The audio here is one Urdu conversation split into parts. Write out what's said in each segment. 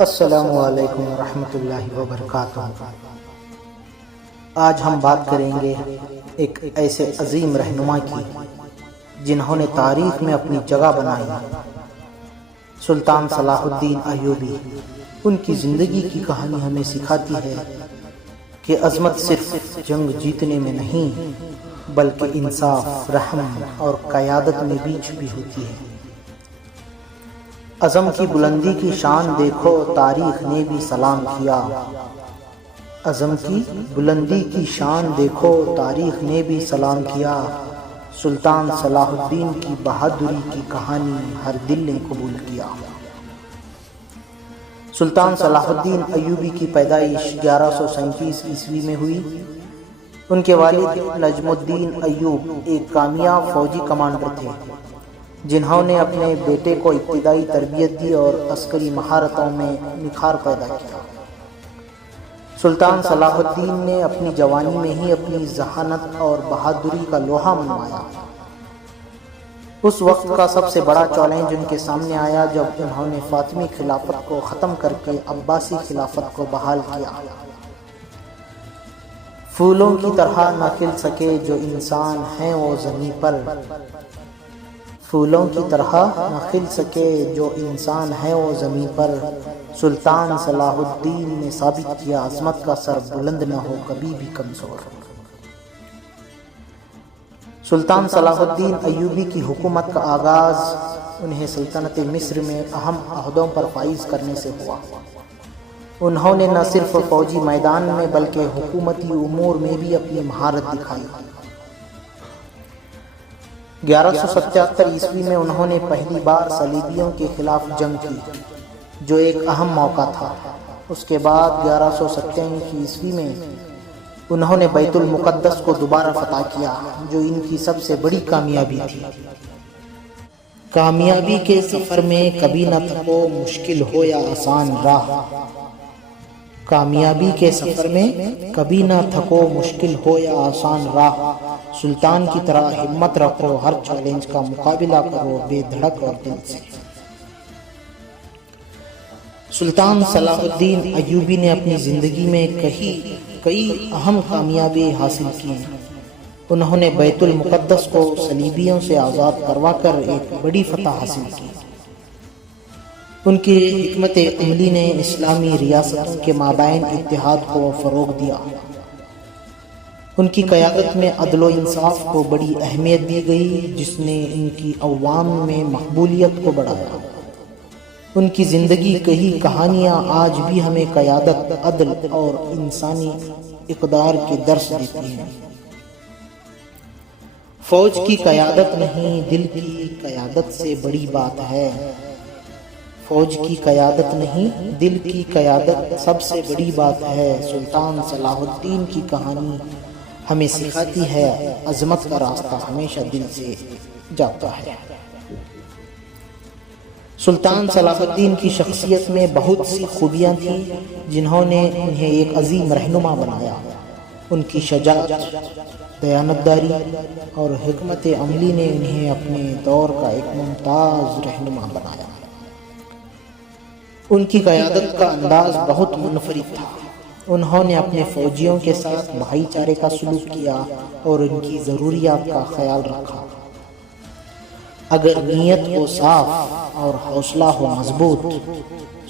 السلام علیکم ورحمۃ اللہ وبرکاتہ۔ آج ہم بات کریں گے ایک ایسے عظیم رہنما کی جنہوں نے تاریخ میں اپنی جگہ بنائی، سلطان صلاح الدین ایوبی۔ ان کی زندگی کی کہانی ہمیں سکھاتی ہے کہ عظمت صرف جنگ جیتنے میں نہیں بلکہ انصاف، رحم اور قیادت میں بھی چھپی ہوتی ہے۔ عزم کی بلندی کی شان دیکھو، تاریخ نے بھی سلام کیا۔ عزم کی بلندی کی شان دیکھو، تاریخ نے بھی سلام کیا۔ سلطان صلاح الدین کی بہادری کی کہانی ہر دل نے قبول کیا۔ سلطان صلاح الدین ایوبی کی پیدائش 1137 عیسوی میں ہوئی۔ ان کے والد نجم الدین ایوب ایک کامیاب فوجی کمانڈر تھے جنہوں نے اپنے بیٹے کو ابتدائی تربیت دی اور عسکری مہارتوں میں نکھار پیدا کیا۔ سلطان صلاح الدین نے اپنی جوانی میں ہی اپنی ذہانت اور بہادری کا لوہا منوایا۔ اس وقت کا سب سے بڑا چیلنج ان کے سامنے آیا جب انہوں نے فاطمی خلافت کو ختم کر کے عباسی خلافت کو بحال کیا۔ پھولوں کی طرح نہ کھل سکے جو انسان ہیں وہ زمین پر، پھولوں کی طرح نہ کھل سکے جو انسان ہے وہ زمین پر۔ سلطان صلاح الدین نے ثابت کیا عظمت کا سر بلند نہ ہو کبھی بھی کمزور۔ سلطان صلاح الدین ایوبی کی حکومت کا آغاز انہیں سلطنت مصر میں اہم عہدوں پر فائز کرنے سے ہوا۔ انہوں نے نہ صرف فوجی میدان میں بلکہ حکومتی امور میں بھی اپنی مہارت دکھائی۔ 1177 عیسوی میں انہوں نے پہلی بار صلیبیوں کے خلاف جنگ کی جو ایک اہم موقع تھا۔ اس کے بعد 1187 عیسوی میں انہوں نے بیت المقدس کو دوبارہ فتح کیا جو ان کی سب سے بڑی کامیابی تھی۔ کامیابی کے سفر میں کبھی نہ تھکو مشکل ہو یا آسان راہ، کامیابی کے سفر میں کبھی نہ تھکو مشکل ہو یا آسان راہ۔ سلطان کی طرح ہمت رکھو، ہر چیلنج کا مقابلہ کرو بے دھڑک اور دل سے۔ سلطان صلاح الدین ایوبی نے اپنی زندگی میں کئی اہم کامیابی حاصل کی۔ انہوں نے بیت المقدس کو صلیبیوں سے آزاد کروا کر ایک بڑی فتح حاصل کی۔ ان کی حکمت عملی نے اسلامی ریاستوں کے مابین اتحاد کو فروغ دیا۔ ان کی قیادت میں عدل و انصاف کو بڑی اہمیت دی گئی جس نے ان کی عوام میں مقبولیت کو بڑھایا۔ ان کی زندگی کی کہانیاں آج بھی ہمیں قیادت، عدل اور انسانی اقدار کے درس دیتی ہیں۔ فوج کی قیادت نہیں، دل کی قیادت سے بڑی بات ہے۔ فوج کی قیادت نہیں، دل کی قیادت سب سے بڑی بات ہے۔ سلطان صلاح الدین کی کہانی ہمیں سکھاتی ہے عظمت کا راستہ ہمیشہ دل سے جاتا ہے۔ سلطان صلاح الدین کی شخصیت میں بہت سی خوبیاں تھیں جنہوں نے انہیں ایک عظیم رہنما بنایا۔ ان کی شجاعت، دیانتداری اور حکمت عملی نے انہیں اپنے دور کا ایک ممتاز رہنما بنایا۔ ان کی قیادت کا انداز بہت منفرد تھا۔ انہوں نے اپنے فوجیوں کے ساتھ بھائی چارے کا سلوک کیا اور ان کی ضروریات کا خیال رکھا۔ اگر نیت ہو صاف اور حوصلہ ہو مضبوط،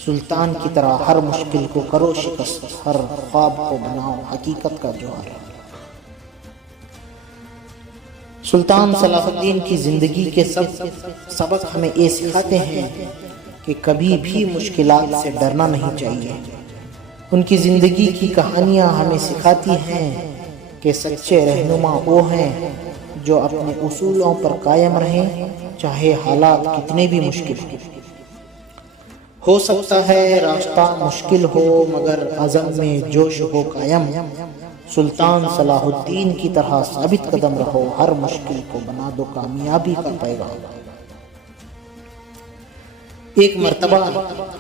سلطان کی طرح ہر مشکل کو کرو شکست، ہر خواب کو بناؤ حقیقت کا جوہر۔ سلطان صلاح الدین کی زندگی کے سبق ہمیں یہ سکھاتے ہیں کہ کبھی بھی مشکلات سے ڈرنا نہیں چاہیے۔ ان کی زندگی کی کہانیاں ہمیں سکھاتی ہیں کہ سچے رہنما وہ ہیں جو اپنے اصولوں پر قائم رہیں چاہے حالات کتنے بھی مشکل ہو سکتا ہے راستہ مشکل ہو مگر عزم میں جوش ہو قائم۔ سلطان صلاح الدین کی طرح ثابت قدم رہو، ہر مشکل کو بنا دو کامیابی کا پیغام۔ ایک مرتبہ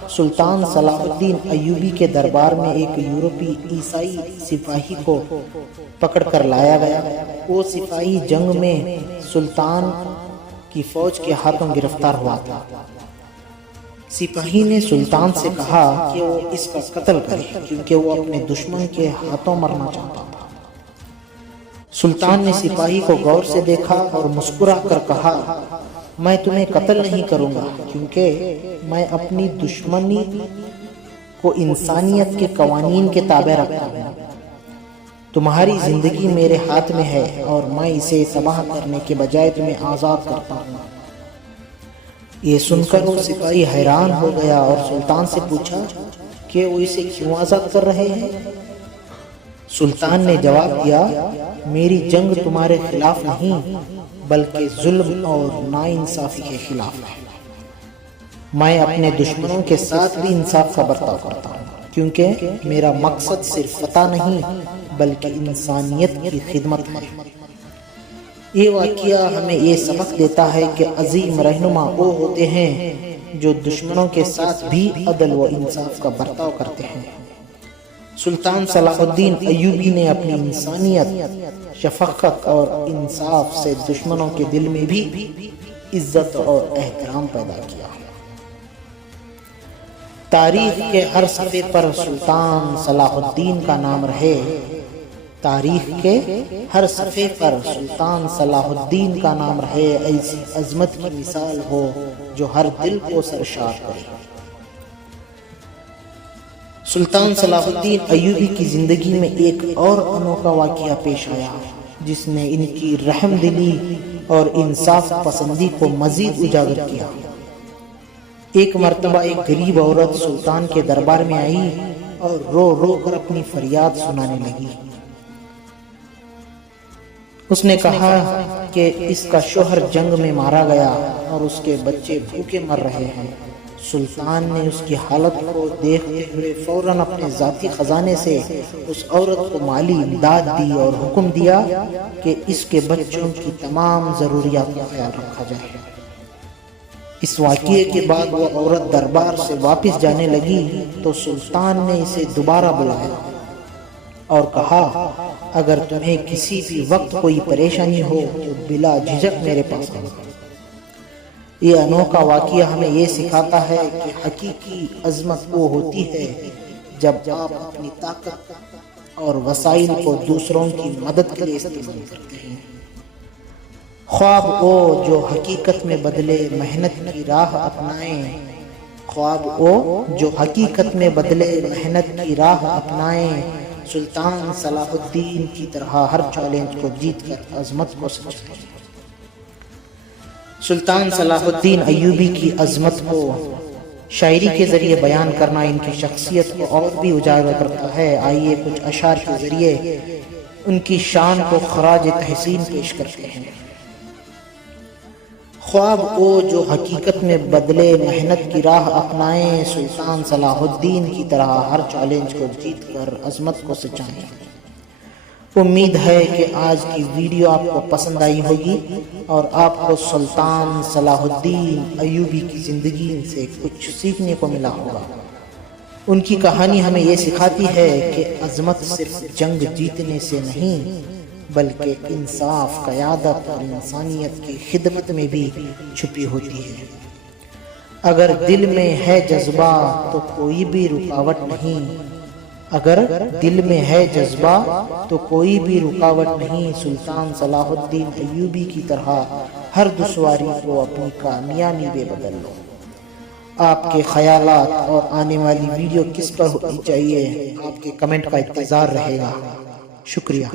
سلطان صلاح الدین ایوبی کے دربار میں ایک یورپی عیسائی سپاہی کو پکڑ کر لایا گیا۔ وہ سپاہی جنگ میں سلطان کی فوج کے ہاتھوں گرفتار ہوا تھا۔ سپاہی نے سلطان سے کہا کہ وہ اس کا قتل کرے کیونکہ وہ اپنے دشمن کے ہاتھوں مرنا چاہتا تھا۔ سلطان نے سپاہی کو غور سے دیکھا اور مسکرا کر کہا، میں تمہیں قتل نہیں کروں گا کیونکہ میں اپنی دشمنی کو انسانیت کے قوانین کے تابع رکھتا ہوں۔ تمہاری زندگی میرے ہاتھ میں ہے اور میں اسے تباہ کرنے کے بجائے تمہیں آزاد کرتا ہوں۔ یہ سن کر وہ سپاہی حیران ہو گیا اور سلطان سے پوچھا کہ وہ اسے کیوں آزاد کر رہے ہیں؟ سلطان نے جواب دیا، میری جنگ تمہارے خلاف نہیں بلکہ ظلم اور ناانصافی کے خلاف ہے۔ میں اپنے دشمنوں کے ساتھ بھی انصاف کا برتاؤ کرتا ہوں کیونکہ میرا مقصد صرف فتح نہیں بلکہ انسانیت کی خدمت ہے۔ یہ واقعہ ہمیں یہ سبق دیتا ہے کہ عظیم رہنما وہ ہوتے ہیں جو دشمنوں کے ساتھ بھی عدل و انصاف کا برتاؤ کرتے ہیں۔ سلطان صلاح الدین ایوبی نے اپنی انسانیت، شفقت اور انصاف سے دشمنوں کے دل میں بھی عزت اور احترام پیدا کیا۔ تاریخ کے ہر صفحے پر سلطان صلاح الدین کا نام رہے۔ تاریخ کے ہر صفحے پر سلطان صلاح الدین کا نام رہے، ایسی عظمت کی مثال ہو جو ہر دل کو سرشار کرے۔ سلطان صلاح الدین ایوبی کی زندگی میں ایک اور انوکھا واقعہ پیش آیا جس نے ان کی رحم دلی اور انصاف پسندی کو مزید اجاگر کیا۔ ایک مرتبہ ایک غریب عورت سلطان کے دربار میں آئی اور رو رو کر اپنی فریاد سنانے لگی۔ اس نے کہا کہ اس کا شوہر جنگ میں مارا گیا اور اس کے بچے بھوکے مر رہے ہیں۔ سلطان نے اس کی حالت کو دیکھتے ہوئے فوراً اپنے ذاتی خزانے سے اس عورت کو مالی امداد دی اور حکم دیا کہ اس کے بچوں کی تمام ضروریات کا خیال رکھا جائے۔ اس واقعے کے بعد وہ عورت دربار سے واپس جانے لگی تو سلطان نے اسے دوبارہ بلایا اور کہا، اگر تمہیں کسی بھی وقت کوئی پریشانی ہو تو بلا جھجک میرے پاس آؤ۔ یہ انوکھا واقعہ ہمیں یہ سکھاتا ہے کہ حقیقی عظمت وہ ہوتی ہے جب آپ اپنی طاقت اور وسائل کو دوسروں کی مدد کے لیے استعمال کرتے ہیں۔ خواب وہ جو حقیقت میں بدلے محنت کی راہ اپنائیں، خواب وہ جو حقیقت میں بدلے محنت کی راہ اپنائیں، سلطان صلاح الدین کی طرح ہر چیلنج کو جیت کر عظمت کو سچائیں۔ سلطان صلاح الدین ایوبی کی عظمت کو شاعری کے ذریعے بیان کرنا ان کی شخصیت کو اور بھی اجاگر کرتا ہے۔ آئیے کچھ اشعار کے ذریعے ان کی شان کو خراج تحسین پیش کرتے ہیں۔ خواب وہ جو حقیقت میں بدلے محنت کی راہ اپنائیں، سلطان صلاح الدین کی طرح ہر چیلنج کو جیت کر عظمت کو سچائیں۔ امید ہے کہ آج کی ویڈیو آپ کو پسند آئی ہوگی اور آپ کو سلطان صلاح الدین ایوبی کی زندگی سے کچھ سیکھنے کو ملا ہوگا۔ ان کی کہانی ہمیں یہ سکھاتی ہے کہ عظمت صرف جنگ جیتنے سے نہیں بلکہ انصاف، قیادت اور انسانیت کی خدمت میں بھی چھپی ہوتی ہے۔ اگر دل میں ہے جذبہ تو کوئی بھی رکاوٹ نہیں، اگر دل میں ہے جذبہ تو کوئی بھی رکاوٹ نہیں۔ سلطان صلاح الدین ایوبی کی طرح ہر دشواری کو اپنی کامیابی میں بدل لو۔ آپ کے خیالات اور آنے والی ویڈیو کس پر ہونی چاہیے، آپ کے کمنٹ کا انتظار رہے گا۔ شکریہ۔